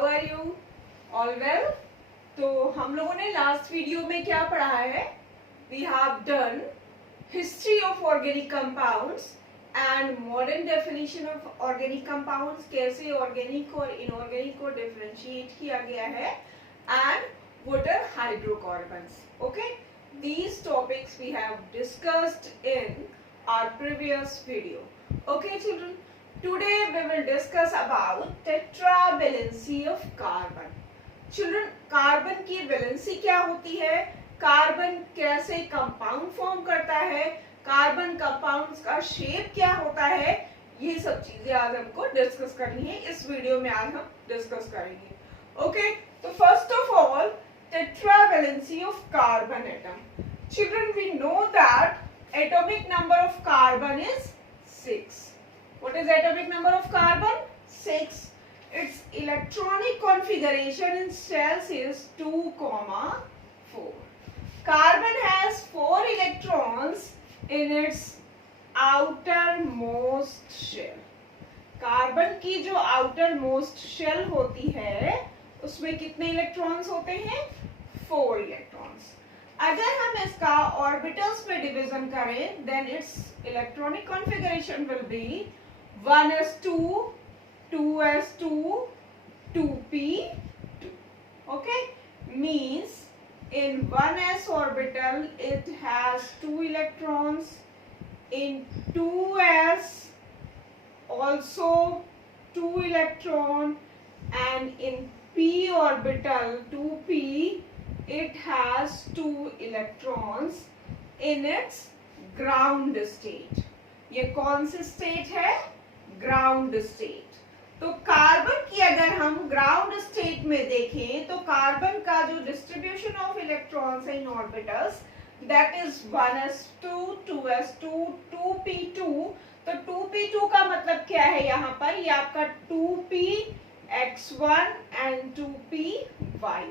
How are you all well. तो हम लोगों ने लास्ट वीडियो में क्या पढ़ा है, we have done history of organic compounds and modern definition of organic compounds, कैसे ऑर्गेनिक और इनऑर्गेनिक को डिफरेंशिएट किया गया है, and what are hydrocarbons. Okay, these topics we have discussed in our previous video. Okay children, today we will discuss about tetravalency of carbon. Children, carbon की valency क्या होती है, कार्बन कैसे कंपाउंड फॉर्म करता है, कार्बन कंपाउंड्स का shape क्या होता है, ये सब चीजें आज हमको डिस्कस करनी है। इस वीडियो में आज हम डिस्कस करेंगे। ओके, तो first of all tetravalency of carbon atom. Children, we know that atomic number of carbon is 6. What is atomic number of carbon? 6. Its electronic configuration in cells is 2, 4. Carbon has 4 electrons in its outermost shell. Carbon की जो outermost shell होती है उसमें कितने electrons होते हैं? 4 electrons. अगर हम इसका ऑर्बिटल्स में डिवीजन करें, then its electronic configuration will be 1s2, 2s2, 2p2. Okay, means in 1s orbital it has 2 electrons, in 2s also 2 electron, and in p orbital 2p it has 2 electrons in its ground state. ये कौन सी state है? Ground state. तो carbon की अगर हम ground state में देखें तो कार्बन का जो डिस्ट्रीब्यूशन ऑफ इलेक्ट्रॉन्स है इन orbitals, that is 1s2, 2s2, 2p2। तो 2p2 का मतलब क्या है यहाँ पर? ये आपका 2px1 एंड 2py1।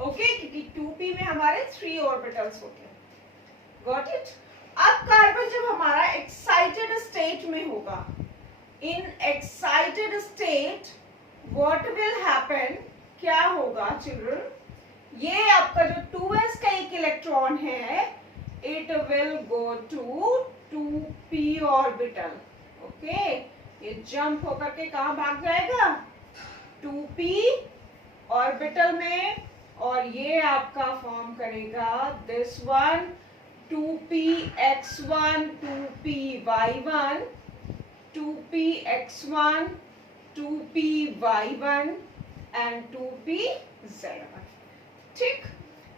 ओके, क्योंकि 2p में हमारे 3 ऑर्बिटल्स होते हैं। Got it? अब कार्बन जब हमारा एक्साइटेड स्टेट में होगा, in excited state what will happen, क्या होगा चिल्ड्रन? ये आपका जो 2s का एक इलेक्ट्रॉन है, it will go to 2p orbital. Okay, ये जंप होकर के कहां भाग जाएगा? 2p ऑर्बिटल में, और ये आपका फॉर्म करेगा this one 2px1, 2py1, 2px1, 2py1 and 2pz1। ठीक,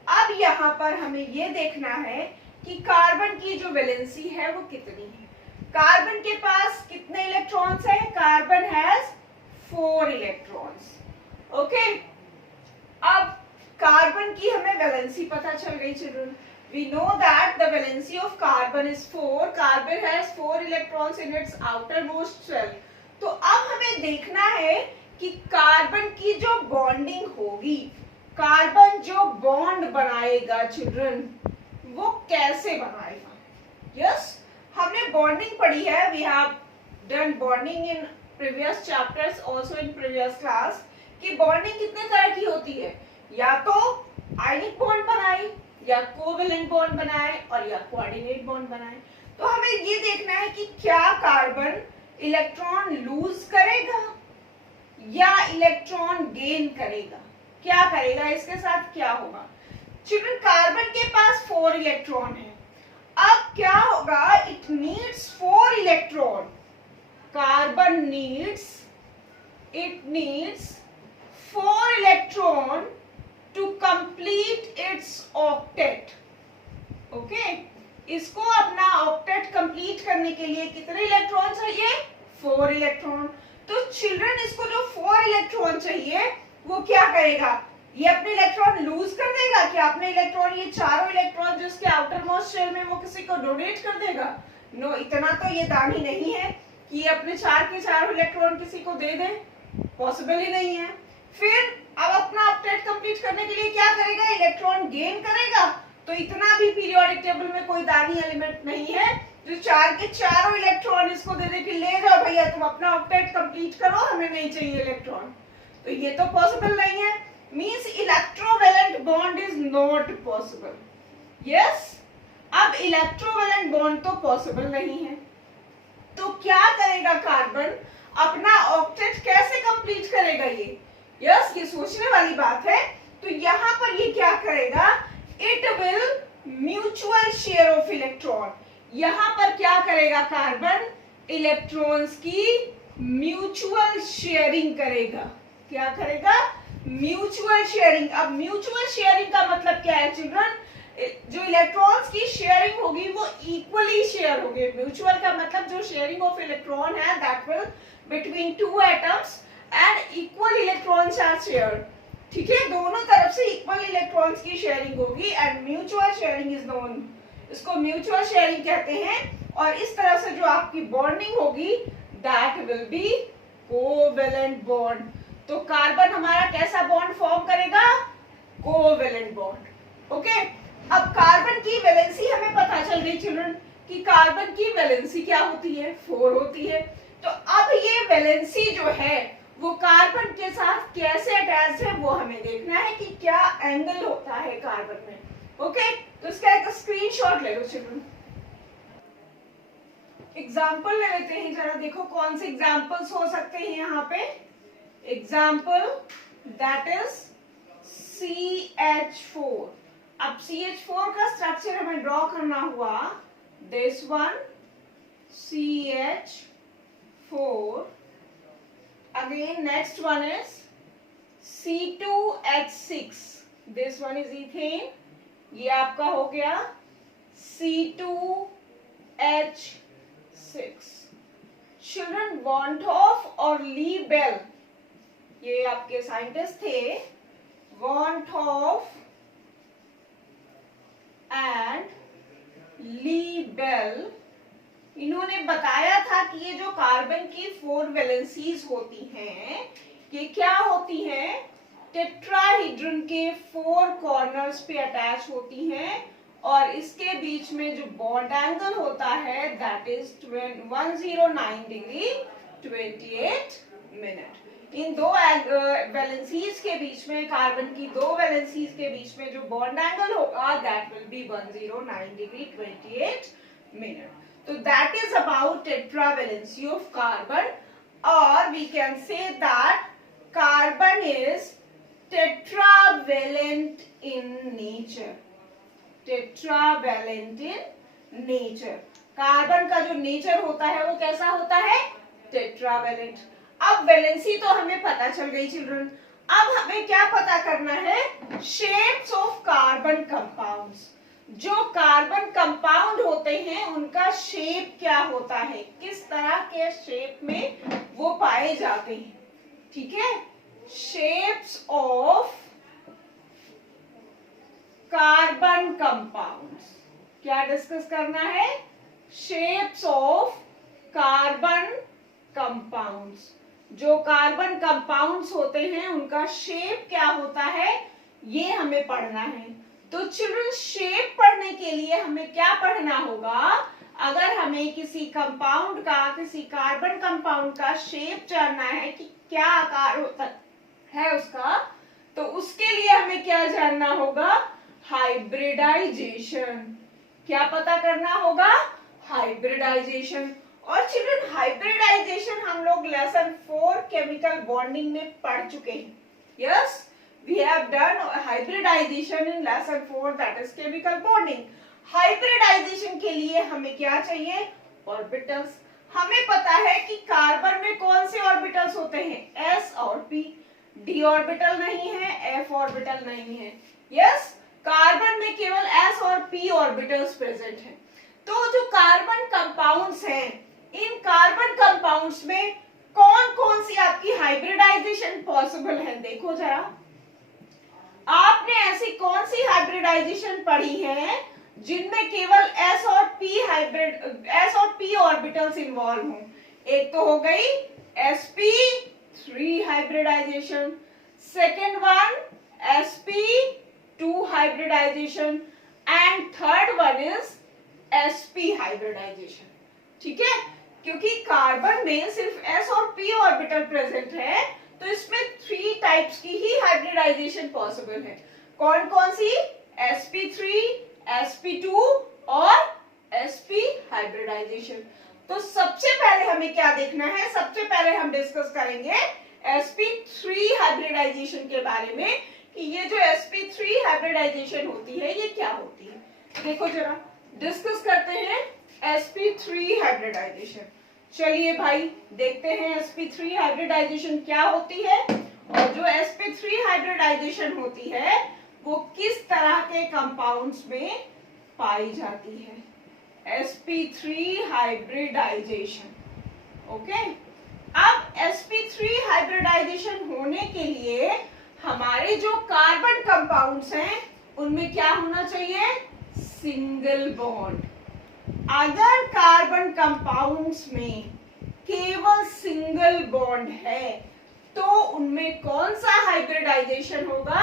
अब यहाँ पर हमें ये देखना है कि कार्बन की जो वैलेंसी है वो कितनी है। कार्बन के पास कितने इलेक्ट्रॉन्स है? Carbon has 4 electrons. ओके, अब कार्बन की हमें वैलेंसी पता चल गई children. We know that the valency of carbon is 4। Carbon has 4 electrons in its outermost shell. तो अब हमें देखना है कि कार्बन की जो बॉन्डिंग होगी, कार्बन जो बॉन्ड बनाएगा चिल्ड्रन, वो कैसे बनाएगा। यस, हमने बॉन्डिंग पढ़ी है, we have done bonding in previous chapters, also in previous class, कि बॉन्डिंग कितने तरह की होती है, या तो आयनिक बॉन्ड बनाए, या कोवेलेंट बॉन्ड बनाए, और या कोऑर्डिनेट बॉन्ड बनाए। तो हमें ये देखना है कि क्या कार्बन इलेक्ट्रॉन लूज करेगा या इलेक्ट्रॉन गेन करेगा, क्या करेगा, इसके साथ क्या होगा। चिल्ड्रन, कार्बन के पास 4 इलेक्ट्रॉन है। अब क्या होगा? It needs 4 electron. Carbon needs 4 electron to complete its octet. Okay, इसको अपना ऑक्टेट कंप्लीट करने के लिए कितने इलेक्ट्रॉन चाहिए? 4 इलेक्ट्रॉन। तो चिल्ड्रन, इसको जो 4 इलेक्ट्रॉन चाहिए वो क्या करेगा? ये अपने इलेक्ट्रॉन लूज कर देगा क्या? अपने इलेक्ट्रॉन, ये चारों इलेक्ट्रॉन जिसके आउटर मोस्ट शेल में, वो किसी को डोनेट कर देगा? नो, इतना तो ये दानी नहीं है कि ये अपने 4 के 4 इलेक्ट्रॉन किसी को दे दे, पॉसिबल ही नहीं है। फिर अब अपना ऑक्टेट कंप्लीट करने के लिए क्या करेगा? इलेक्ट्रॉन गेन करेगा। तो इतना भी पीरियोडिक टेबल में कोई दानी एलिमेंट नहीं है जो 4 के 4 इलेक्ट्रॉन इसको दे दे कि ले जाओ भैया तुम अपना ऑक्टेट कंप्लीट करो, हमें नहीं चाहिए इलेक्ट्रॉन। तो ये तो पॉसिबल नहीं है, means electrovalent bond is not possible. Yes, अब इलेक्ट्रोवैलेंट बॉन्ड तो पॉसिबल नहीं है, तो क्या करेगा कार्बन, अपना ऑक्टेट कैसे कंप्लीट करेगा ये? यस, ये सोचने वाली बात है। तो यहां पर ये क्या करेगा, it will mutual share of electron. यहां पर क्या करेगा कार्बन, इलेक्ट्रॉन्स की म्यूचुअल शेयरिंग करेगा। क्या करेगा, म्यूचुअल शेयरिंग। अब म्यूचुअल शेयरिंग का मतलब क्या है चिल्ड्रन, जो इलेक्ट्रॉन्स की शेयरिंग होगी वो इक्वली शेयर होगी। म्यूचुअल का मतलब जो शेयरिंग ऑफ इलेक्ट्रॉन है that will between two atoms and equal electrons are shared. ठीक है, दोनों तरफ से इक्वल इलेक्ट्रॉन्स की शेयरिंग होगी and mutual sharing is known, इसको म्यूचुअल शेयरिंग कहते हैं। और इस तरह से जो आपकी बॉन्डिंग होगी that will be covalent bond. तो कार्बन हमारा कैसा बॉन्ड फॉर्म करेगा, कोवेलेंट बॉन्ड। ओके, अब कार्बन की वैलेंसी हमें पता चल गई चिल्ड्रन कि कार्बन की वैलेंसी क्या होती है, 4 होती है। तो अब ये वैलेंसी जो है वो कार्बन के साथ कैसे अटैच है वो हमें देखना है कि क्या एंगल होता है कार्बन में। ओके, तो इसका एक स्क्रीनशॉट ले लो चिल्ड्रन। एग्जाम्पल ले लेते हैं जरा, देखो कौन से एग्जाम्पल्स हो सकते हैं यहाँ पे। Example that is CH4। अब CH4 का स्ट्रक्चर हमें ड्रॉ करना हुआ, this one CH4, again next one is C2H6, this one is ethane, ये आपका हो गया C2H6। चिल्ड्रन वॉन्टॉफ और ली बेल, ये आपके साइंटिस्ट थे, वॉन्टॉफ एंड ली बेल, इन्होंने बताया था कि ये जो कार्बन की 4 वैलेंसीज होती हैं ये क्या होती हैं, टेट्राहीड्रन के 4 कॉर्नर्स पे अटैच होती हैं और इसके बीच में जो बॉन्ड एंगल होता है दैट इज 109 डिग्री 28 मिनट। इन दो वैलेंसीज के बीच में, कार्बन की 2 वैलेंसीज के बीच में जो बॉन्ड एंगल होगा that will be 109 degree 28 minute. So that is about tetravalency of carbon, or we can say that carbon is tetravalent in nature. Tetravalent in nature. Carbon का जो नेचर होता है वो कैसा होता है, टेट्रावेलेंट। अब वैलेंसी तो हमें पता चल गई चिल्ड्रन, अब हमें क्या पता करना है, शेप्स ऑफ कार्बन कंपाउंड्स। जो कार्बन कंपाउंड होते हैं उनका शेप क्या होता है, किस तरह के शेप में वो पाए जाते हैं। ठीक है, शेप्स ऑफ कार्बन कंपाउंड्स, क्या डिस्कस करना है, शेप्स ऑफ कार्बन कंपाउंड्स। जो कार्बन कंपाउंड्स होते हैं उनका शेप क्या होता है ये हमें पढ़ना है। तो चिल्ड्रन शेप पढ़ने के लिए हमें क्या पढ़ना होगा, अगर हमें किसी कंपाउंड का, किसी कार्बन कंपाउंड का शेप जानना है कि क्या आकार होता है उसका, तो उसके लिए हमें क्या जानना होगा, हाइब्रिडाइजेशन। क्या पता करना होगा, हाइब्रिडाइजेशन। और चिल्ड्रन हाइब्रिडाइजेशन हम लोग लेसन 4 केमिकल बॉन्डिंग में पढ़ चुके हैं। Yes, we have done hybridization in lesson 4 that is chemical bonding। hybridization के लिए हमें क्या चाहिए, ऑर्बिटल्स। हमें पता है कि कार्बन में कौन से ऑर्बिटल्स होते हैं, s और p, d ऑर्बिटल नहीं है, f ऑर्बिटल नहीं है। यस, कार्बन में केवल s और p ऑर्बिटल्स प्रेजेंट हैं। तो जो कार्बन कंपाउंड्स हैं, इन कार्बन कंपाउंड्स में कौन कौन सी आपकी हाइब्रिडाइजेशन पॉसिबल है, देखो जरा। आपने ऐसी कौन सी हाइब्रिडाइजेशन पढ़ी है जिनमें केवल s और p ऑर्बिटल्स इन्वॉल्व हों। एक तो हो गई sp3 hybridisation, second one sp2 hybridisation and third one is sp hybridisation. ठीक है, क्योंकि कार्बन में सिर्फ s और p ऑर्बिटल प्रेजेंट है तो इसमें 3 टाइप्स की ही हाइब्रिडाइजेशन पॉसिबल है। कौन कौन सी? sp3, sp2 और sp हाइब्रिडाइजेशन। तो सबसे पहले हमें क्या देखना है? सबसे पहले हम डिस्कस करेंगे sp3 हाइब्रिडाइजेशन के बारे में कि ये जो sp3 हाइब्रिडाइजेशन होती है ये क्या होती है। देखो जरा डिस्कस करते हैं sp3 हाइब्रिडाइजेशन। चलिए भाई देखते हैं sp3 हाइब्रिडाइजेशन क्या होती है और जो sp3 हाइब्रिडाइजेशन होती है वो किस तरह के कंपाउंड्स में पाई जाती है। sp3 hybridisation. ओके, अब sp3 हाइब्रिडाइजेशन होने के लिए हमारे जो कार्बन कंपाउंड्स हैं उनमें क्या होना चाहिए? Single bond. अगर कार्बन कंपाउंड्स में केवल सिंगल बॉन्ड है तो उनमें कौन सा हाइब्रिडाइजेशन होगा?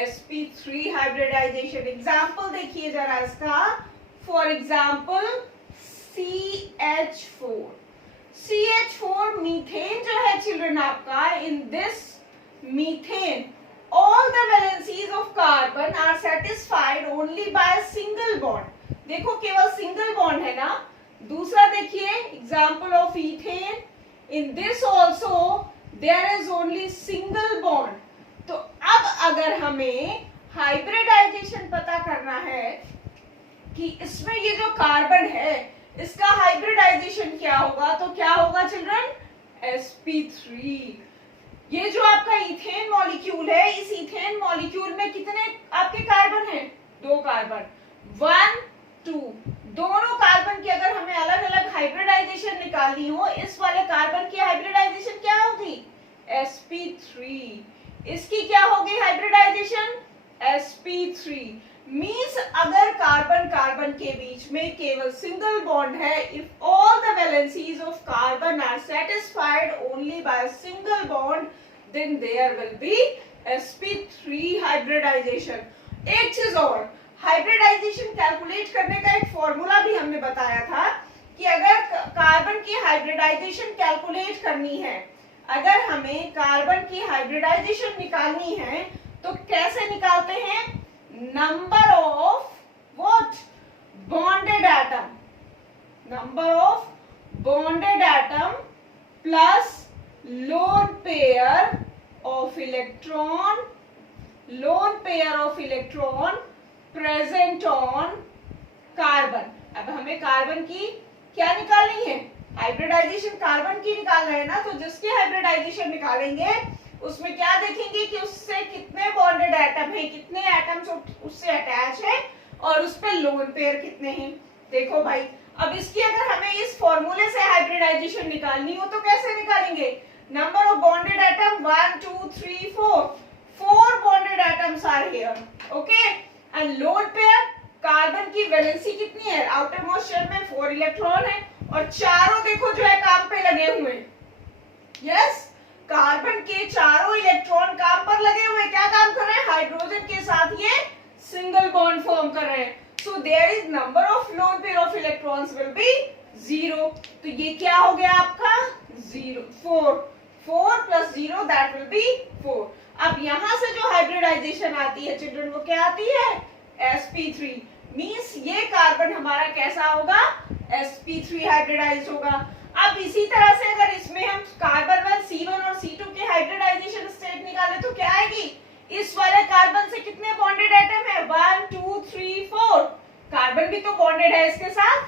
sp3 hybridisation. एग्जाम्पल देखिए जरा इसका। For example CH4। CH4 methane जो है चिल्ड्रन आपका, in this methane all the valencies of carbon are satisfied only by a single bond। देखो केवल सिंगल बॉन्ड है ना। दूसरा देखिए example of ethane, in this also there is only single bond. तो अब अगर हमें हाइब्रिडाइजेशन पता करना है कि इसमें ये जो कार्बन है इसका हाइब्रिडाइजेशन क्या होगा, तो क्या होगा चिल्ड्रन? sp3। ये जो आपका इथेन मॉलिक्यूल है, इस इथेन मॉलिक्यूल में कितने आपके कार्बन हैं? 2 कार्बन, 1 2। दोनों कार्बन की अगर हमें अलग अलग हाइब्रिडाइजेशन निकालनी हो, इस वाले कार्बन की हाइब्रिडाइजेशन क्या होगी? sp3। इसकी क्या होगी हाइब्रिडाइजेशन? sp3। मींस अगर कार्बन कार्बन के बीच में केवल सिंगल बॉन्ड है, if all the valencies of carbon are satisfied only by single bond, then there will be sp3 hybridisation. एक चीज और, हाइब्रिडाइजेशन कैलकुलेट करने का एक फॉर्मूला भी हमने बताया था कि अगर कार्बन की हाइब्रिडाइजेशन कैलकुलेट करनी है, अगर हमें कार्बन की हाइब्रिडाइजेशन निकालनी है तो कैसे निकालते हैं? Number of what? Bonded atom. Number of bonded atom plus lone pair of electron, loan pair of electron present on carbon. अब हमें कार्बन की क्या निकालनी है? हाइब्रिडाइजेशन कार्बन की निकालना है ना। तो जिसकी हाइब्रिडाइजेशन निकालेंगे उसमें क्या देखेंगे कि उससे कितने बॉन्डेड एटम है, कितने एटम्स उससे अटैच है और उस पे लोन पेयर कितने हैं। देखो भाई, अब इसकी अगर हमें इस फॉर्मूले से हाइब्रिडाइजेशन निकालनी हो तो कैसे निकालेंगे? Number of bonded atom 1 2 3 4। 4 bonded atoms are here. Okay, and lone pair, carbon की वैलेंसी कितनी है? आउटर मोस्ट शेल में 4 इलेक्ट्रॉन है और चारों देखो जो है काम पे लगे हुए हैं। यस, कार्बन के चारों इलेक्ट्रॉन काम पर लगे हुए। क्या काम कर रहे हैं? हाइड्रोजन के साथ ये सिंगल बॉन्ड फॉर्म कर रहे हैं। So there is number of lone pair of electrons will be 0। तो ये क्या हो गया आपका? 0 4 4 प्लस 0 दैट विल बी 4। अब यहां से जो हाइब्रिडाइजेशन आती है चिल्ड्रन वो क्या आती है? sp3। मींस ये कार्बन हमारा कैसा होगा? sp3 हाइब्रिडाइज्ड होगा। अब इसी तरह से अगर इसमें हम कार्बन 1 C1 और C2 के हाइब्रिडाइजेशन स्टेट निकाले तो क्या आएगी? इस वाले कार्बन से कितने बॉन्डेड एटम है? 1 2 3 4। कार्बन भी तो बॉन्डेड है इसके साथ।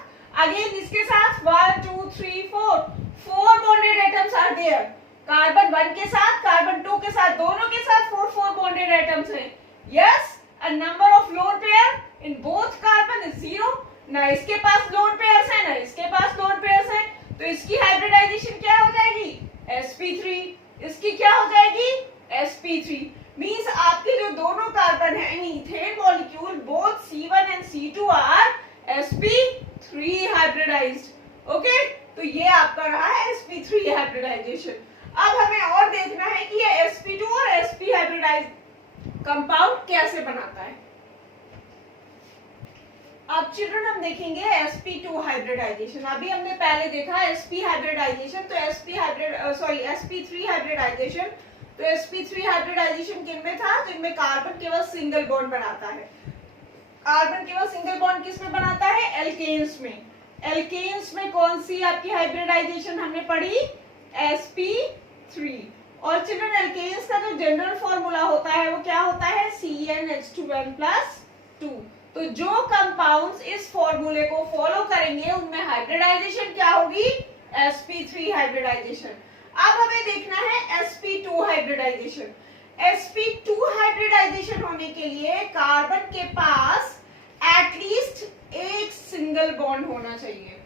अगेन इसके साथ 1 2 3 4। 4 bonded atoms are there. Carbon 1 के साथ, कार्बन 2 के साथ, दोनों के साथ 4 बॉन्डेड एटम्स हैं। Yes, and number of lone pair in both carbon is 0। ना इसके पास लोन पेयर्स है ना इसके पास लोन पेयर्स है, तो इसकी हाइब्रिडाइजेशन क्या हो जाएगी? sp3। इसकी क्या हो जाएगी? sp3। मींस आपके जो दोनों कार्बन है in ethane molecule both C1 and C2 are sp3 hybridised. Okay, तो ये आपका रहा है sp3 हाइब्रिडाइजेशन। अब हमें और देखना है कि ये sp2 और sp हाइब्रिडाइज्ड कंपाउंड कैसे बनाता है। अब चिल्ड्रन हम देखेंगे sp2 हाइब्रिडाइजेशन। अभी हमने पहले देखा sp हाइब्रिडाइजेशन, तो sp3 हाइब्रिडाइजेशन तो sp3 हाइब्रिडाइजेशन किन में था? जिनमें कार्बन केवल सिंगल बॉन्ड बनाता है। कार्बन केवल सिंगल बॉन्ड किस में बनाता है? एल्केन्स में। एल्केन्स में कौन सी आपकी हाइब्रिडाइजेशन हमने पढ़ी? sp3। और चिल्ड्रन एल्केन्स का जो जनरल फॉर्मूला होता है वो क्या होता है? CnH2n+2। तो जो कंपाउंड्स इस फॉर्मूले को फॉलो करेंगे उनमें हाइब्रिडाइजेशन क्या होगी? sp3 hybridisation. अब हमें देखना है sp2 हाइब्रिडाइजेशन। sp2 हाइब्रिडाइजेशन होने के लिए कार्बन के पास एटलीस्ट एक सिंगल बॉन्ड होना चाहिए।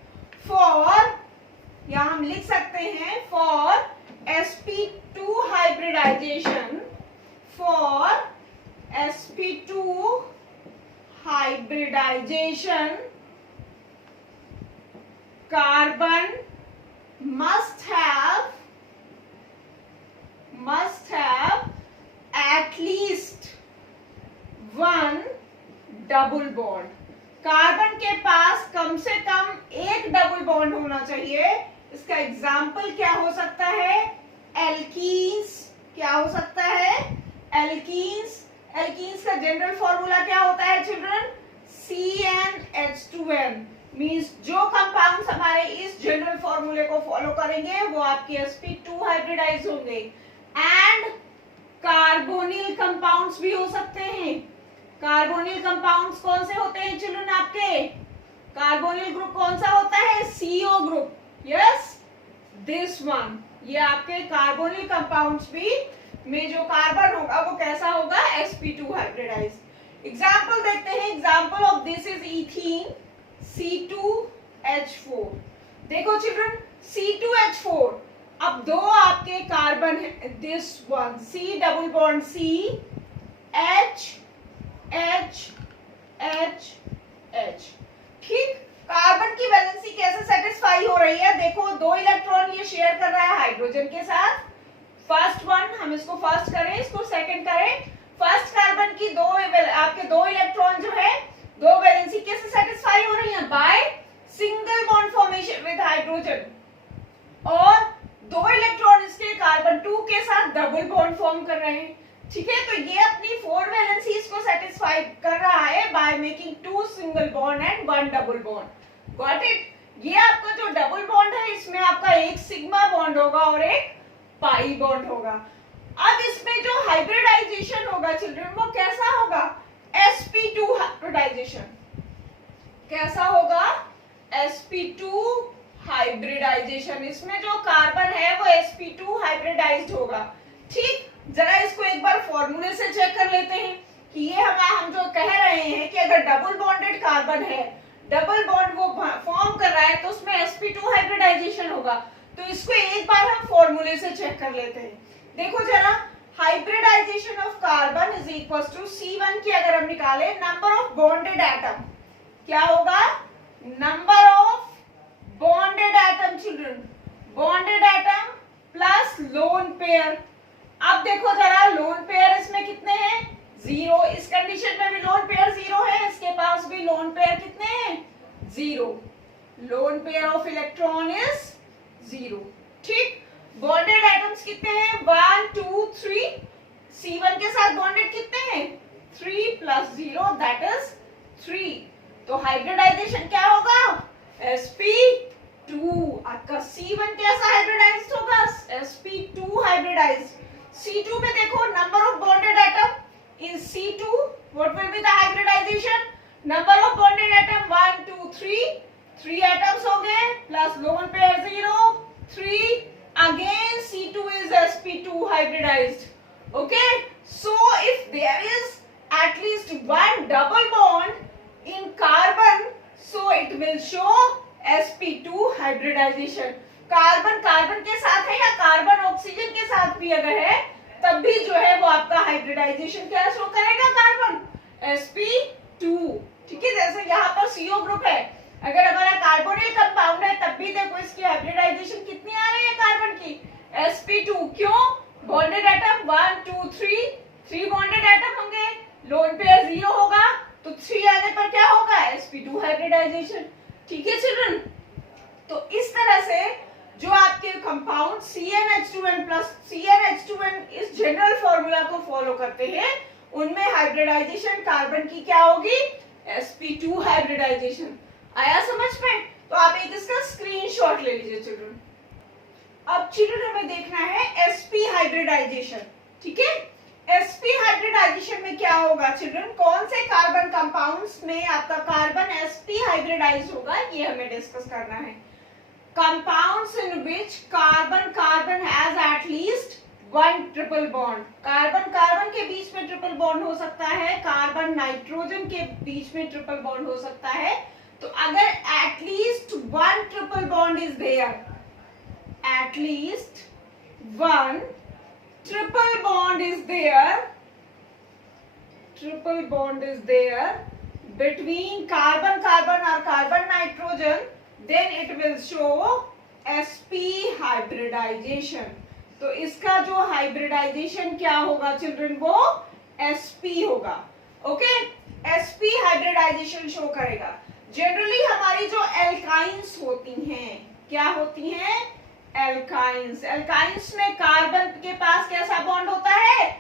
फॉर, या हम लिख सकते हैं for sp2 hybridization, for sp2 hybridization, carbon must have at least one double bond। Carbon के पास कम से कम एक डबल बॉन्ड होना चाहिए। इसका एग्जाम्पल क्या हो सकता है? एल्कीन्स। क्या हो सकता है? एल्कीन्स। एल्कीन्स का जनरल फॉर्मूला क्या होता है चिल्ड्रन? CnH2n। मींस जो कंपाउंड्स हमारे इस जनरल फॉर्मूले को फॉलो करेंगे वो आपके sp2 हाइब्रिडाइज होंगे। एंड कार्बोनिल कंपाउंड्स भी हो सकते हैं। कार्बोनिल कंपाउंड्स कौन से होते हैं चिल्ड्रन आपके? कार्बोनिल ग्रुप कौन सा होता है? CO group. Yes, this one. ये आपके कार्बोनिल कंपाउंड्स भी में जो कार्बन होगा वो कैसा होगा? sp2 hybridise. एग्जाम्पल देखते हैं। Example of this is ethene C2H4। देखो चिल्ड्रन, C2H4। अब दो आपके कार्बन है, this one C double bond C, H H H H। ठीक, कार्बन की वैलेंसी कैसे सेटिस्फाई हो रही है? देखो, दो इलेक्ट्रॉन ये शेयर कर रहा है हाइड्रोजन के साथ। फर्स्ट वन, हम इसको फर्स्ट करें, इसको सेकंड करें। फर्स्ट कार्बन की आपके दो इलेक्ट्रॉन जो है, दो वैलेंसी कैसे सेटिस्फाई हो रही है? Bye single bond formation with hydrogen. और दो इलेक्ट्रॉन इसके कार्बन 2 के साथ डबल बॉन्ड फॉर्म कर रहे हैं। ठीक है, तो ये अपनी 4 वैलेंसीज को सेटिस्फाई कर रहा है by making 2 single bond and 1 double bond. Got it? ये आपका जो डबल बॉन्ड है इसमें आपका एक सिग्मा बॉन्ड होगा और एक पाई बॉन्ड होगा। अब इसमें जो हाइब्रिडाइजेशन होगा चिल्ड्रन वो कैसा होगा? sp2 hybridisation. कैसा होगा? sp2 hybridisation. इसमें जो कार्बन है वो sp2 हाइब्रिडाइज्ड होगा। ठीक, जरा इसको एक बार फॉर्मूले से चेक कर लेते हैं कि ये हम जो कह रहे हैं कि अगर डबल बॉन्डेड कार्बन है, डबल बॉन्ड वो फॉर्म कर रहा है तो उसमें sp2 हाइब्रिडाइजेशन होगा। तो इसको एक बार हम फॉर्मूले से चेक कर लेते हैं। देखो जरा, hybridisation of carbon is equal to C1 की अगर हम निकाले नंबर ऑफ बॉन्डेड एटम, क्या होगा? Number of bonded atom children, bonded atom plus lone pair. अब देखो जरा, लोन पेयर इसमें कितने हैं? 0। इस कंडीशन में भी लोन पेयर 0 है, इसके पास भी लोन पेयर कितने हैं? 0। Loan pair of electron is 0। ठीक, बॉन्डेड एटम्स कितने हैं? 1 2 3। C1 के साथ बॉन्डेड कितने हैं? 3 + 0 दैट इज 3। तो हाइब्रिडाइजेशन क्या होगा? sp2। आपका C1 कैसा हाइब्रिडाइज्ड होगा? sp2 hybridised. C2 में देखो, number of bonded atom in C2, what will be the hybridisation? Number of bonded atom 1 2 3, 3 atoms हो गए plus lone pair 0 3। Again C2 is sp2 hybridized. Okay, so if there is at least one double bond in carbon, so it will show sp2 hybridization. Carbon carbon के साथ है या carbon oxygen के साथ भी अगर है तब भी जो है वो आपका हाइब्रिडाइजेशन क्या शो करेगा? Carbon sp2। ठीक है, जैसे यहाँ पर CO ग्रुप है, अगर हमारा कार्बोनिल कंपाउंड है तब भी देखो इसकी हाइब्रिडाइजेशन कितनी आ रही है कार्बन की? sp2। क्यों? बॉन्डेड एटम 1 2 3, 3 बॉन्डेड एटम होंगे, लोन पेयर 0 होगा, तो 3 आने पर क्या होगा? sp2 hybridisation. ठीक है चिल्ड्रन, तो इस तरह से जो आपके कंपाउंड CnH2n+, CnH2n इस फॉलो करते हैं उनमें हाइब्रिडाइजेशन कार्बन की क्या होगी, sp2 हाइब्रिडाइजेशन। आया समझ में? तो आप एक इसका स्क्रीनशॉट ले लीजिए चिल्ड्रन। अब चिल्ड्रन हमें देखना है sp हाइब्रिडाइजेशन, ठीक है। sp हाइब्रिडाइजेशन में क्या होगा चिल्ड्रन, कौन से कार्बन कंपाउंड्स में आपका कार्बन sp हाइब्रिडाइज होगा, ये हमें डिस्कस करना है। Compounds in which carbon has eight least one triple bond, carbon carbon के बीच में ट्रिपल बॉन्ड हो सकता है, कार्बन नाइट्रोजन के बीच में ट्रिपल बॉन्ड हो सकता है। तो अगर at least one triple bond is there, at least one triple bond is there between carbon or carbon nitrogen, then it will show sp hybridization। तो इसका जो हाइब्रिडाइजेशन क्या होगा चिल्ड्रन, वो sp होगा। ओके, sp हाइब्रिडाइजेशन शो करेगा। Generally हमारी जो एल्काइंस होती हैं, क्या होती हैं, एल्काइंस। एल्काइंस में कार्बन के पास कैसा बॉन्ड होता है,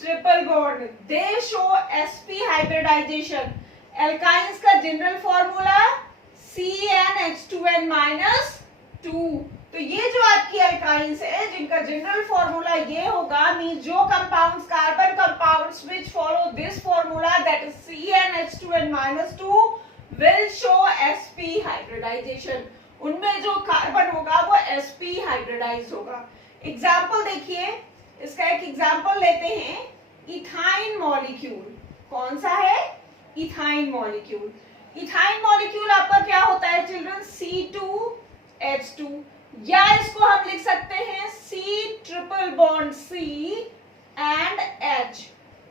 triple bond. They show sp hybridisation. Alkynes का जनरल फॉर्मूला CnH2n-2। तो ये जो आपकी एल्काइंस है जिनका जनरल फॉर्मूला ये होगा, मींस जो compounds carbon compounds which follow this formula that is CnH2n-2 will show sp hybridisation. उनमें जो कार्बन होगा वो sp हाइब्रिडाइज होगा। एग्जाम्पल देखिए, इसका एक एग्जाम्पल लेते हैं, इथाइन मॉलिक्यूल। कौन सा है, इथाइन मॉलिक्यूल। इथाइन मॉलिक्यूल आपका क्या होता है चिल्ड्रन, C2H2, या इसको हम लिख सकते हैं C triple bond C and H।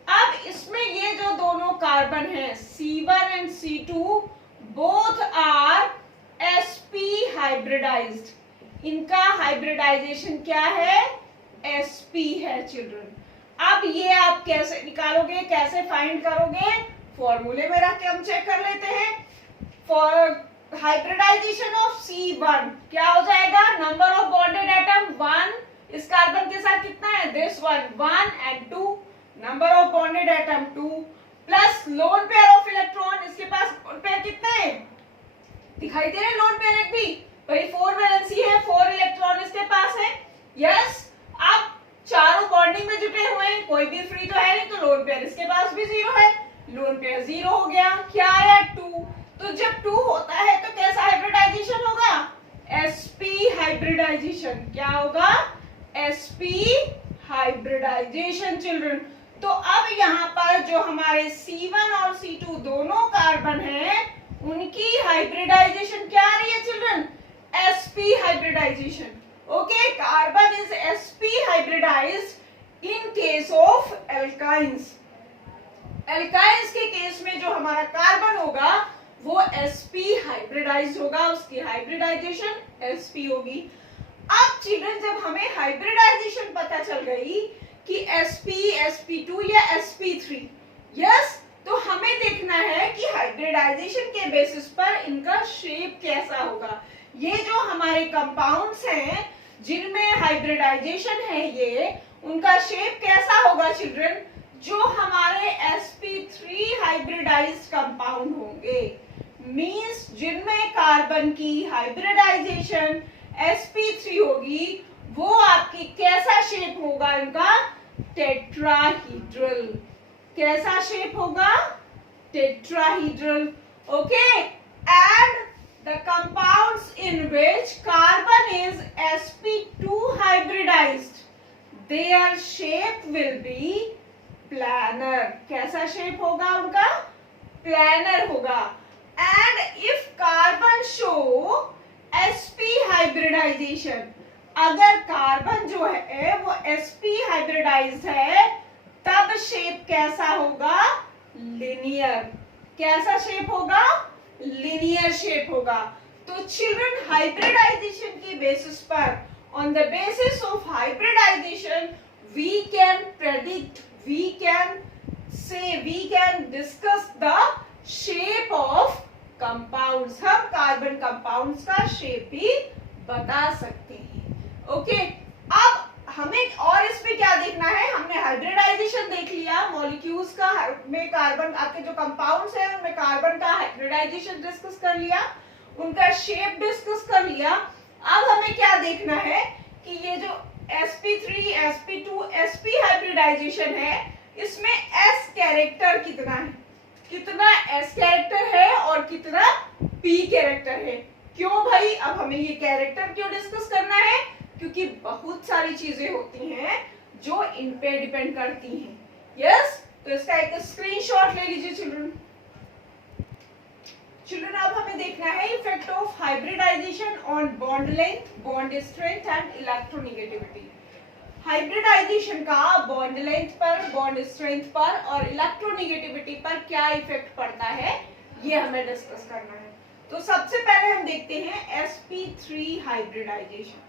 अब इसमें ये जो दोनों कार्बन हैं C1 and C2 both are sp hybridised. इनका हाइब्रिडाइजेशन क्या है, sp है चिल्ड्रन। अब ये आप कैसे निकालोगे, कैसे फाइंड करोगे, फॉर्मूले में रख के हम चेक कर लेते हैं। फॉर हाइब्रिडाइजेशन ऑफ C1 क्या हो जाएगा, नंबर ऑफ बॉन्डेड एटम 1, इस कार्बन के साथ कितना है, this one 1 and 2, number of bonded atom 2 plus lone pair of electron, इसके पास लोन पेयर कितना है, दिखाई दे रहे हैं लोन पेयर एक भी, भाई 4 वैलेंसी है, 4 इलेक्ट्रॉन इसके पास है। यस, अब चारों बॉन्डिंग में जुटे हुए हैं, कोई भी फ्री तो है नहीं, तो लोन पेयर इसके पास भी 0 है, लोन पेयर 0 हो गया। क्या आया, 2। तो जब 2 होता है तो कैसा हाइब्रिडाइजेशन होगा, sp हाइब्रिडाइजेशन। क्या होगा, sp हाइब्रिडाइजेशन चिल्ड्रन। तो अब यहाँ पर जो हमारे C1 और C2 दोनों कार्बन हैं, उनकी हाइब्रिडाइजेशन क्या आ रही है children, sp hybridisation. Okay, carbon is sp hybridised in case of alkynes. Alkynes के केस में जो हमारा कार्बन होगा वो sp हाइब्रिडाइज्ड होगा, उसकी हाइब्रिडाइजेशन sp होगी। अब चिल्ड्रन जब हमें हाइब्रिडाइजेशन पता चल गई कि sp, sp2 या sp3, यस, तो हमें देखना है कि हाइब्रिडाइजेशन के बेसिस पर इनका शेप कैसा होगा। ये जो हमारे कंपाउंड्स हैं जिनमें हाइब्रिडाइजेशन है, ये उनका शेप कैसा होगा चिल्ड्रन, जो हमारे sp3 हाइब्रिडाइज्ड कंपाउंड होंगे, मींस जिनमें कार्बन की हाइब्रिडाइजेशन sp3 होगी, वो आपकी कैसा शेप होगा, इनका टेट्राहीड्रल। कैसा शेप होगा, tetrahedral. Okay, and the compounds in which carbon is sp2 hybridized, their shape will be planar। कैसा शेप होगा उनका, planar होगा। and if carbon show sp hybridization, अगर कार्बन जो है वो sp हाइब्रिडाइज्ड है, तब शेप कैसा होगा, लिनियर। कैसा शेप होगा, लिनियर शेप होगा। तो चिल्ड्रन हाइब्रिडाइजेशन की बेसिस पर, on the basis of hybridisation, we can predict, we can say, we can discuss the shape of compounds. हम कार्बन कंपाउंड्स का शेप भी बता सकते हैं। ओके, अब हमें और इसमें क्या देखना है, हमने हाइब्रिडाइजेशन देख लिया, उसका में कार्बन, आपके जो कंपाउंड्स है उनमें कार्बन का हाइब्रिडाइजेशन डिस्कस कर लिया, उनका शेप डिस्कस कर लिया। अब हमें क्या देखना है कि ये जो sp3 sp2 sp हाइब्रिडाइजेशन है इसमें s कैरेक्टर कितना है, कितना s कैरेक्टर है और कितना p कैरेक्टर है। क्यों भाई, अब हमें ये कैरेक्टर क्यों डिस्कस करना है, क्योंकि बहुत सारी चीजें होती हैं जो इन पे डिपेंड करती हैं। यस, तो इसका एक स्क्रीनशॉट ले लीजिए चिल्ड्रन। चिल्ड्रन अब हमें देखना है effect of hybridisation on bond length, bond strength and electronegativity. Hybridisation का बॉन्ड लेंथ पर, बॉन्ड स्ट्रेंथ पर और इलेक्ट्रोनेगेटिविटी पर क्या इफेक्ट पड़ता है, ये हमें डिस्कस करना है। तो सबसे पहले हम देखते हैं sp3 hybridisation.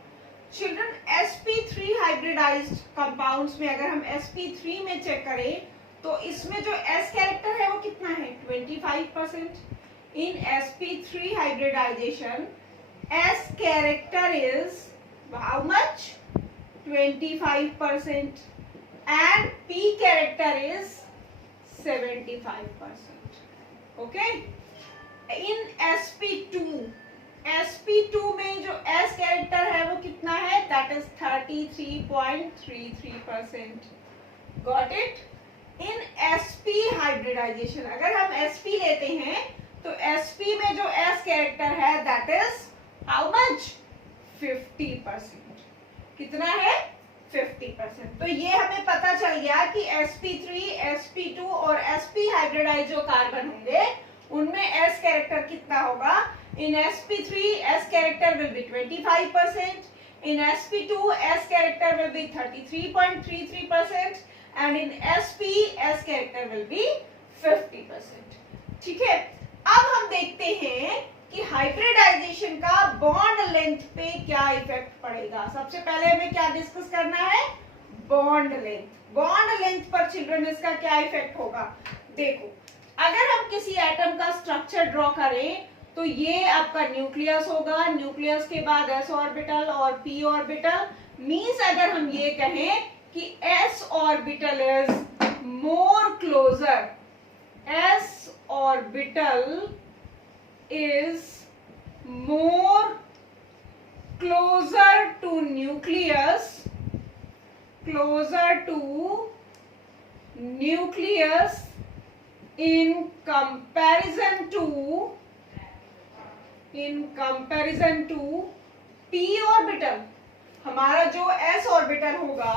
Children sp3 hybridised compounds में अगर हम sp3 में चेक करें तो इसमें जो s कैरेक्टर है वो कितना है, 25%। In sp3 hybridization, s character is how much, 25%, and p character is 75%. Okay? In sp2 में जो s कैरेक्टर है वो कितना है, that is 33.33%. Got it? In sp hybridization, अगर हम sp लेते हैं तो sp में जो s कैरेक्टर है that is how much, 50%. कितना है, 50%। तो ये हमें पता चल गया कि sp3 sp2 और sp हाइब्रिडाइज जो कार्बन होंगे उनमें s कैरेक्टर कितना होगा। In sp3 s character will be 25%, in sp2 s character will be 33.33%, and in sp s character will be 50%। ठीक है, अब हम देखते हैं कि हाइब्रिडाइजेशन का बॉन्ड लेंथ पे क्या इफेक्ट पड़ेगा। सबसे पहले हमें क्या डिस्कस करना है, बॉन्ड लेंथ। बॉन्ड लेंथ पर चिल्ड्रन इसका क्या इफेक्ट होगा। देखो, अगर हम किसी एटम का स्ट्रक्चर ड्रॉ करें तो ये आपका न्यूक्लियस होगा, न्यूक्लियस के बाद s ऑर्बिटल और p ऑर्बिटल। मींस अगर हम ये कहें कि s orbital is more closer, s orbital is more closer to nucleus, in comparison to p orbital। हमारा जो s ऑर्बिटल होगा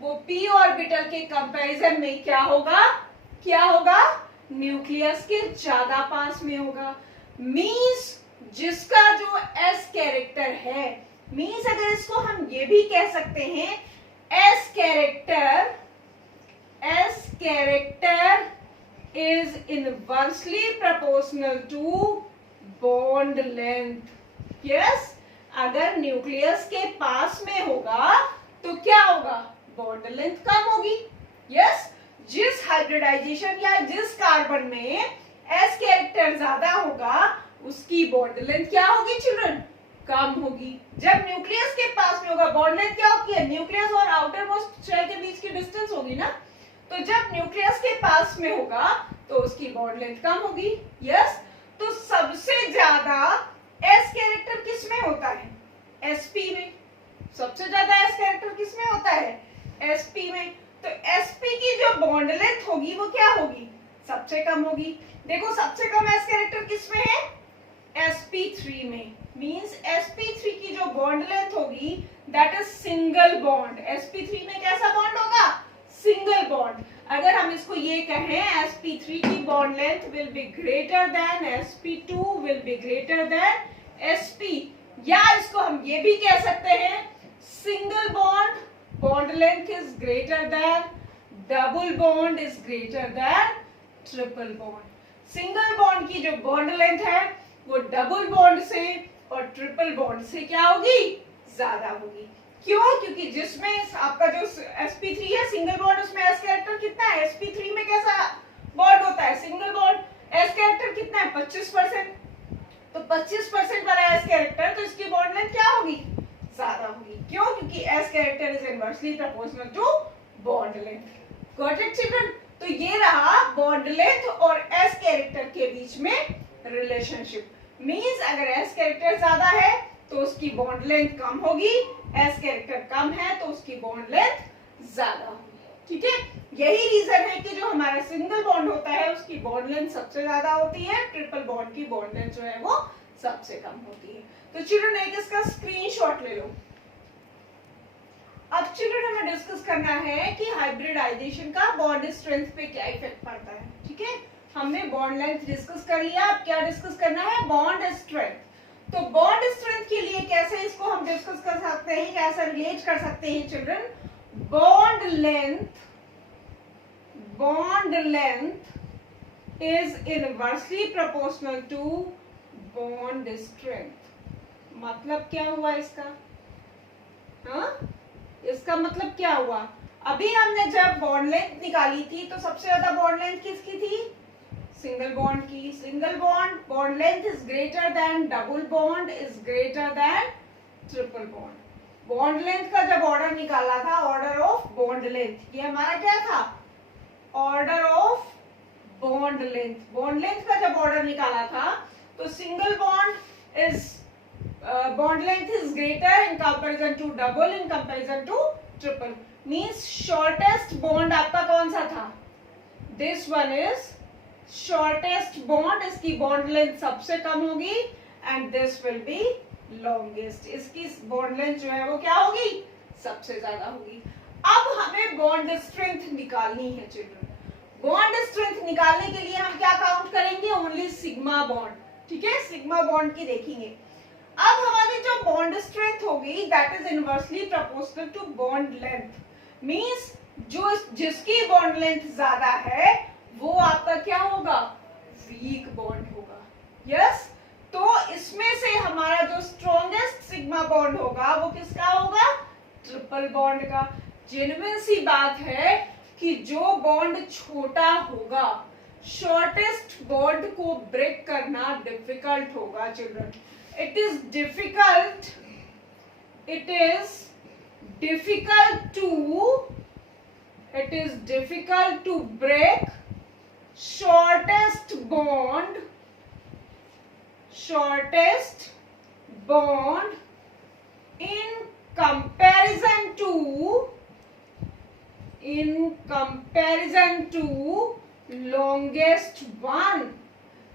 वो p ऑर्बिटल के कंपैरिजन में क्या होगा, न्यूक्लियस के ज्यादा पास में होगा। मींस जिसका जो s कैरेक्टर है, मींस अगर इसको हम ये भी कह सकते हैं s character is inversely proportional to bond length। yes, अगर न्यूक्लियस के पास में होगा तो क्या होगा, बॉन्ड लेंथ कम होगी। yes, जिस हाइब्रिडाइजेशन या जिस कार्बन में s कैरेक्टर ज्यादा होगा उसकी बॉन्ड लेंथ क्या होगी चिल्ड्रन, कम होगी। जब न्यूक्लियस के पास में होगा बॉन्ड लेंथ क्या होती है, न्यूक्लियस और आउटर मोस्ट शेल के बीच की डिस्टेंस होगी ना, तो जब न्यूक्लियस के पास में होगा तो उसकी बॉन्ड लेंथ कम होगी। यस, तो सबसे ज्यादा s कैरेक्टर किस में होता है, sp में। सबसे ज्यादा s कैरेक्टर किस में होता है, sp में। तो sp की जो बॉन्ड लेंथ होगी वो क्या होगी, सबसे कम होगी। देखो सबसे कम s कैरेक्टर किस में है, sp3 में। मींस sp3 की जो बॉन्ड लेंथ होगी that is single bond. sp3 में कैसा बॉन्ड होगा, सिंगल बॉन्ड। अगर हम इसको ये कहें sp3 की bond length will be greater than sp2 will be greater than sp, या इसको हम ये भी कह सकते हैं single bond length is greater than, double bond is greater than triple bond. Single bond की जो बॉन्ड लेंथ है वो डबल बॉन्ड से और ट्रिपल बॉन्ड से क्या होगी, ज्यादा होगी। क्यों, क्योंकि जिसमें आपका जो sp3 है सिंगल बॉन्ड, उसमें s कैरेक्टर कितना है, sp3 में कैसा बॉन्ड होता है, सिंगल बॉन्ड। s कैरेक्टर कितना है, 25%। तो 25% वाला s कैरेक्टर, तो इसकी बॉन्ड लेंथ क्या होगी, ज्यादा होगी। क्यों, क्योंकि s character is inversely proportional to bond length. Got it children. तो ये रहा बॉन्ड लेंथ और एस कैरेक्टर के बीच में रिलेशनशिप। मींस अगर एस कैरेक्टर ज्यादा है तो उसकी बॉन्ड लेंथ कम होगी, एस कैरेक्टर कम है तो उसकी बॉन्ड लेंथ ज्यादा होगी। ठीक है, यही रीजन है कि जो हमारा सिंगल बॉन्ड होता है उसकी बॉन्ड लेंथ सबसे ज्यादा होती है, ट्रिपल बॉन्ड की बॉन्ड लेंथ जो है वो सबसे कम होती है। तो चिल्ड्रन एक इसका स्क्रीनशॉट ले लो। अब चिल्ड्रन हमें डिस्कस करना है कि हाइब्रिडाइजेशन का बॉन्ड स्ट्रेंथ पे क्या इफेक्ट पड़ता है। ठीक है, हमने बॉन्ड लेंथ डिस्कस कर लिया, अब क्या डिस्कस करना है, बॉन्ड स्ट्रेंथ। तो बॉन्ड स्ट्रेंथ के लिए कैसे इसको हम डिस्कस कर सकते हैं, कैसे रिलेट कर सकते हैं children, bond length is inversely proportional to bond strength. मतलब क्या हुआ इसका, हाँ इसका मतलब क्या हुआ, अभी हमने जब बॉन्ड लेंथ निकाली थी तो सबसे ज्यादा बॉन्ड लेंथ किसकी थी, सिंगल बॉन्ड की। Single bond length is greater than, double bond is greater than triple bond. Bond length का जब ऑर्डर निकाला था, ऑर्डर ऑफ बॉन्ड लेंथ, ये हमारा क्या था, order of bond length. Bond length का जब ऑर्डर निकाला था तो single bond is bond length is greater in comparison to double, in comparison to triple. Means shortest bond आपका कौन सा था, this one is shortest bond, इसकी bond length सबसे कम होगी and this will be longest, इसकी bond length जो है वो क्या होगी, सबसे ज्यादा होगी। अब हमें bond strength निकालनी है चिल्ड्रन। bond strength निकालने के लिए हम क्या काउंट करेंगे, ओनली सिग्मा बॉन्ड। ठीक है, सिग्मा बॉन्ड की देखेंगे। अब हमारी जो बॉन्ड स्ट्रेंथ होगी that is inversely proportional to bond length. Means जो जिसकी बॉन्ड लेंथ ज्यादा है वो आपका क्या होगा, वीक बॉन्ड होगा। यस, तो इसमें से हमारा जो स्ट्रॉन्गेस्ट सिग्मा बॉन्ड होगा वो किसका होगा, ट्रिपल बॉन्ड का। जेन्युइन सी बात है कि जो बॉन्ड छोटा होगा, शॉर्टेस्ट बॉन्ड को ब्रेक करना डिफिकल्ट होगा children. It is difficult to break shortest bond in comparison to longest one।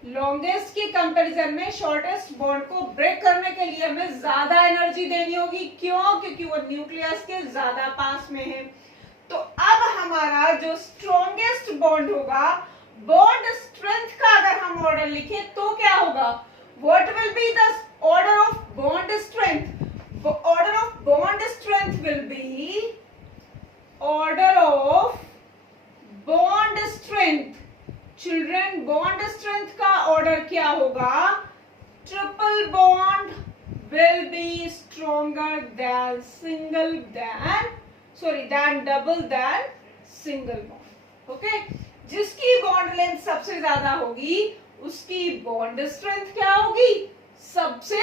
Longest के कंपैरिजन में शॉर्टेस्ट बॉन्ड को ब्रेक करने के लिए हमें ज्यादा एनर्जी देनी होगी। क्यों, क्योंकि वो न्यूक्लियस के ज्यादा पास में है। तो अब हमारा जो स्ट्रॉन्गेस्ट बॉन्ड होगा, बॉन्ड स्ट्रेंथ का अगर हम ऑर्डर लिखें तो क्या होगा, what will be the order of bond strength, order of bond strength will be order of bond strength. Children bond strength का ऑर्डर क्या होगा, triple bond will be stronger than double than single bond. Okay, जिसकी bond length सबसे ज्यादा होगी उसकी bond strength क्या होगी, सबसे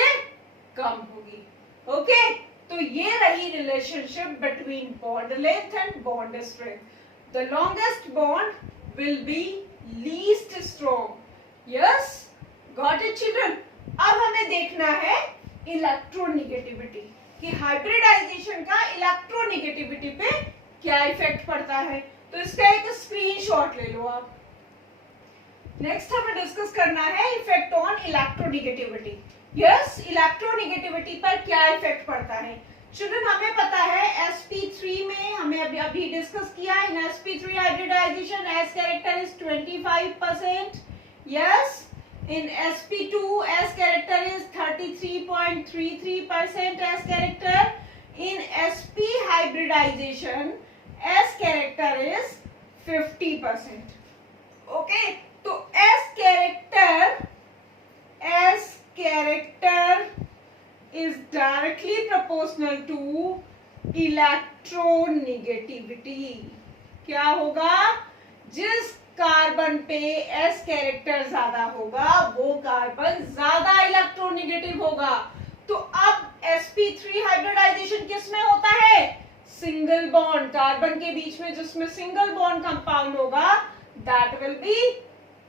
कम होगी। ओके, तो ये रही relationship between bond length and bond strength. The longest bond will B least strong। yes, got it children। अब हमें देखना है इलेक्ट्रोनेगेटिविटी कि हाइब्रिडाइजेशन का इलेक्ट्रोनेगेटिविटी पे क्या इफेक्ट पड़ता है। तो इसका एक स्क्रीनशॉट ले लो आप। नेक्स्ट हमें डिस्कस करना है effect on electronegativity. Yes, electronegativity पर क्या इफेक्ट पड़ता है चिल्ड्रन, हमें पता है sp3 में हमने अभी डिस्कस किया, in sp3 hybridisation s character is 25%। Yes, in sp2 s character is 33.33% s character. In sp hybridisation s character is 50%। Okay, तो s character is directly proportional to electronegativity। क्या होगा, जिस कार्बन पे s character ज्यादा होगा वो carbon ज्यादा electronegative होगा। तो अब sp3 हाइब्रिडाइजेशन किसमें होता है, सिंगल बॉन्ड, कार्बन के बीच में जिसमें सिंगल बॉन्ड कंपाउंड होगा दैट विल बी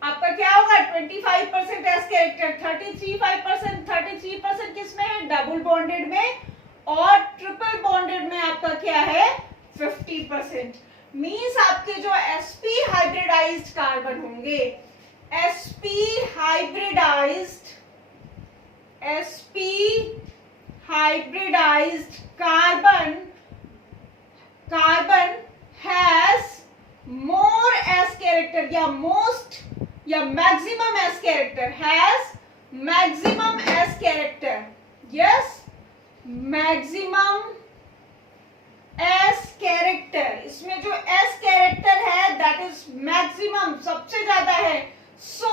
आपका क्या होगा 25% एस कैरेक्टर, 33% किसमें है डबल बॉन्डेड में, और ट्रिपल बॉन्डेड में आपका क्या है 50%। मींस आपके जो sp हाइब्रिडाइज्ड कार्बन होंगे, sp hybridized carbon has more s character या most या maximum s character, has maximum s character, yes maximum s character, इसमें जो s character है that is maximum सबसे ज्यादा है, so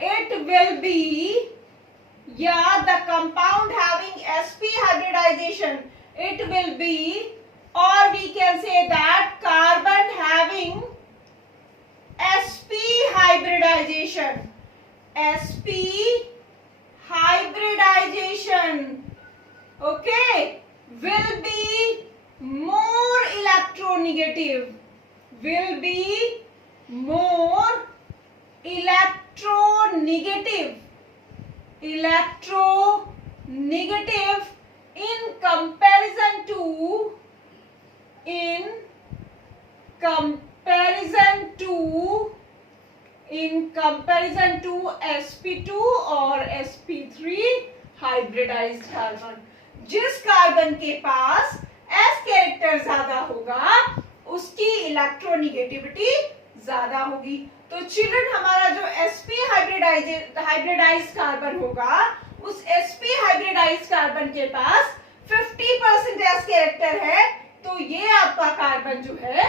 it will be the compound having sp hybridization, it will be, or we can say that carbon having sp hybridization okay will be more electronegative, in comparison to sp2 और sp3 hybridised carbon. जिस carbon के पास s character ज्यादा होगा उसकी electronegativity ज्यादा होगी। तो children हमारा जो sp हाइब्रिडाइज्ड कार्बन होगा, उस sp हाइब्रिडाइज्ड कार्बन के पास 50% s कैरेक्टर है, तो ये आपका कार्बन जो है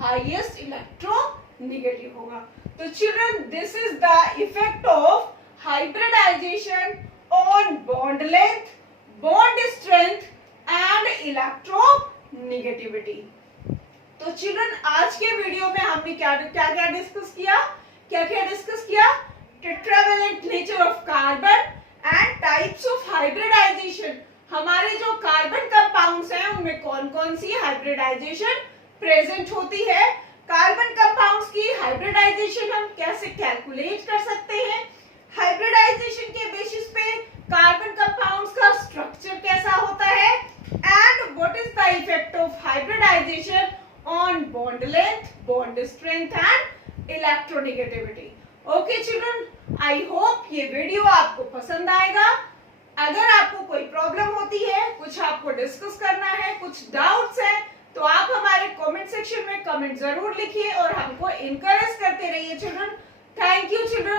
हाईएस्ट इलेक्ट्रोनेगेटिव होगा। तो children this is the effect of hybridisation on bond length, bond strength and electronegativity. तो चिल्ड्रन आज के वीडियो में हमने क्या डिस्कस किया, tetravalent nature of carbon and types of hybridisation. हमारे जो कार्बन कंपाउंड्स हैं उनमें कौन कौन सी हाइब्रिडाइजेशन प्रेजेंट होती है, कार्बन कंपाउंड्स की हाइब्रिडाइजेशन हम कैसे कैलकुलेट कर सकते हैं, हाइब्रिडाइजेशन के बेसिस पे कार्बन कंपाउंड्स का स्ट्रक्चर कैसा होता है, and what is the effect of hybridisation on bond length, bond strength and electronegativity. Okay children, I hope ये वीडियो आपको पसंद आएगा। अगर आपको कोई प्रॉब्लम होती है, कुछ आपको डिस्कस करना है, कुछ डाउट्स है, तो आप हमारे कमेंट सेक्शन में कमेंट जरूर लिखिए और हमको इनकरेज करते रहिए चिल्ड्रन। Thank you children.